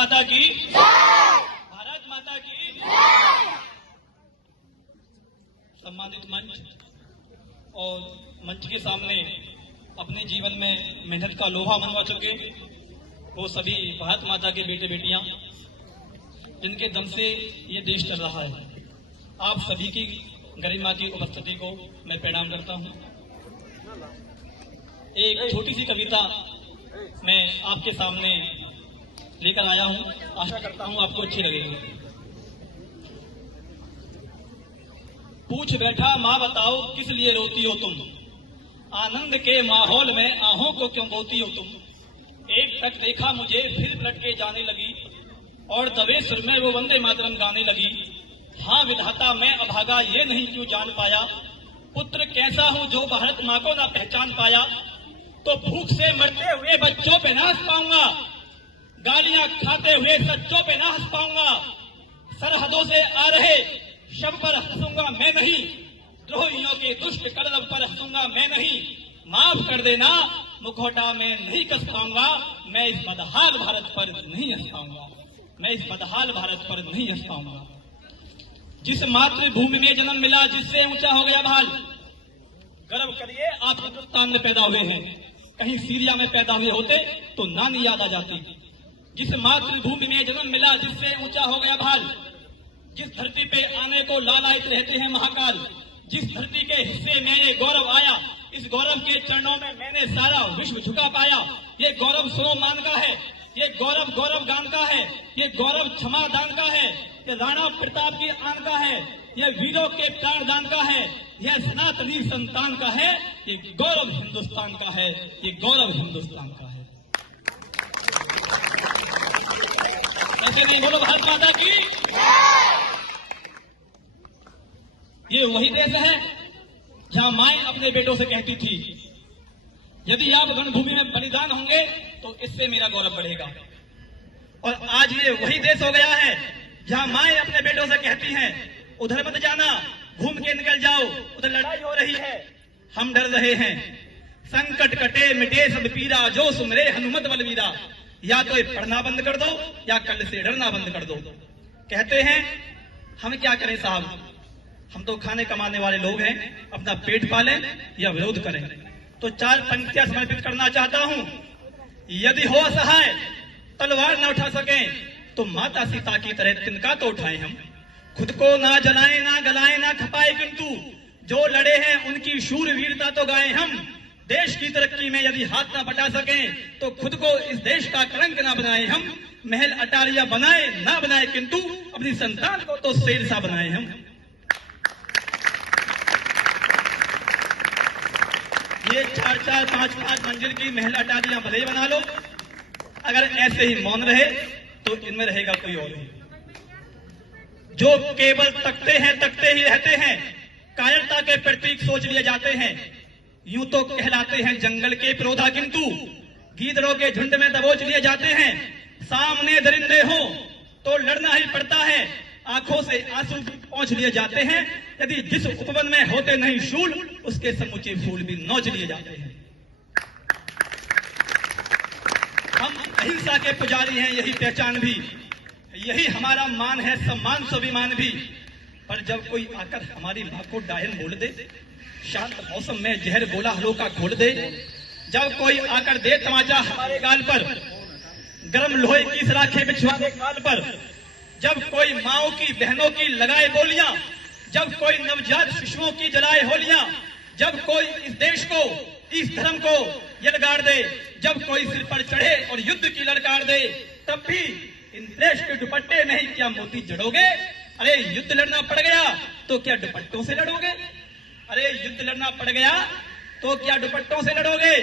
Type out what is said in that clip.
माता की भारत माता की। सम्मानित मंच और मंच के सामने अपने जीवन में मेहनत का लोहा मनवा चुके वो सभी भारत माता के बेटे बेटियां जिनके दम से ये देश चल रहा है, आप सभी की गरिमा की उपस्थिति को मैं प्रणाम करता हूं। एक छोटी सी कविता मैं आपके सामने लेकर आया हूं, आशा करता हूं आपको अच्छी लगेगी। पूछ बैठा माँ बताओ किस लिए रोती हो तुम, आनंद के माहौल में आहों को क्यों बोती हो तुम। एक तक देखा मुझे फिर पलट के जाने लगी और दबे सुर में वो वंदे मातरम गाने लगी। हाँ विधाता मैं अभागा ये नहीं क्यों जान पाया, पुत्र कैसा हूँ जो भारत माँ को ना पहचान पाया। तो भूख से मरते हुए बच्चों पे ना हंस पाऊंगा, गालियां खाते हुए सच्चों पे ना हंस पाऊंगा। सरहदों से आ रहे शव पर हंसूंगा मैं नहीं, द्रोहियों के दुष्ट कदम पर हंसूंगा मैं नहीं। माफ कर देना मुखौटा में नहीं कस पाऊंगा, मैं इस बदहाल भारत पर नहीं हंस पाऊंगा, मैं इस बदहाल भारत पर नहीं हंस पाऊंगा। जिस मातृभूमि में जन्म मिला जिससे ऊंचा हो गया भाल, गर्व करिए आप हिंदुस्तान में पैदा हुए हैं, कहीं सीरिया में पैदा हुए होते तो नानी याद आ जाती। जिस मातृभूमि में जन्म मिला जिससे ऊंचा हो गया भाल, जिस धरती पे आने को लालायित रहते हैं महाकाल, जिस धरती के हिस्से में ये गौरव आया, इस गौरव के चरणों में मैंने सारा विश्व झुका पाया। ये गौरव सोमान का है, ये गौरव गौरव गान का है, ये गौरव क्षमा दान का है, ये राणा प्रताप की आन का है, ये वीरों के प्राण दान का है, यह सनातनी संतान का है, ये गौरव हिंदुस्तान का है, ये गौरव हिंदुस्तान का है। ऐसे नहीं बोलो भारत माता की। ये वही देश है जहां माएं अपने बेटों से कहती थी यदि आप रणभूमि में बलिदान होंगे तो इससे मेरा गौरव बढ़ेगा। और आज ये वही देश हो गया है जहां माएं अपने बेटों से कहती हैं उधर मत जाना, घूम के निकल जाओ, उधर लड़ाई हो रही है, हम डर रहे हैं। संकट कटे मिटे सब पीरा, जो सुमरे हनुमत बलवीरा। या तो ये पढ़ना बंद कर दो या कल से डरना बंद कर दो। कहते हैं हम क्या करें साहब, हम तो खाने कमाने वाले लोग हैं, अपना पेट पालें या विरोध करें। तो 4 पंक्तियां समर्पित करना चाहता हूं। यदि हो असहाय तलवार न उठा सकें तो माता सीता की तरह तिनका तो उठाएं हम। खुद को ना जलाएं ना गलाएं ना खपाएं, किंतु जो लड़े हैं उनकी शूर वीरता तो गाएं हम। देश की तरक्की में यदि हाथ ना बटा सकें तो खुद को इस देश का कलंक ना बनाएं हम। महल अटारिया बनाए ना बनाए किंतु अपनी संतान को तो शेर सा बनाए हम। ये 4-4, 5-5 मंजिल की महल अटारियां भले बना लो, अगर ऐसे ही मौन रहे तो इनमें रहेगा कोई और नहीं। जो केवल तकते ही रहते हैं, कायरता के प्रतीक सोच लिए जाते हैं। यूं तो कहलाते हैं जंगल के प्रोधा, किंतु गीदड़ों के झुंड में दबोच लिए जाते हैं। सामने दरिंदे हो तो लड़ना ही पड़ता है, आंखों से आंसू पहुंच लिए जाते हैं। यदि जिस उपवन में होते नहीं शूल, उसके समूचे फूल भी नोच लिए जाते हैं। हम अहिंसा के पुजारी हैं, यही पहचान भी, यही हमारा मान है, सम्मान स्वाभिमान भी। पर जब कोई आकर हमारी मां को डायन बोल दे, शांत मौसम में जहर गोला हलों का घोल दे, जब कोई आकर दे तमाचा हमारे गाल पर, गर्म लोहे की सराखे बिछवा दे गाल पर, जब कोई माओ की बहनों की लगाए बोलियां, जब कोई नवजात शिशुओं की जलाए होलियां, जब कोई इस देश को इस धर्म को यलगाड़ दे, जब कोई सिर पर चढ़े और युद्ध की ललकार दे, तब भी इन देश के दुपट्टे नहीं क्या मोती जड़ोगे। अरे युद्ध लड़ना पड़ गया तो क्या दुपट्टों से लड़ोगे, अरे युद्ध लड़ना पड़ गया तो क्या दुपट्टों से लड़ोगे।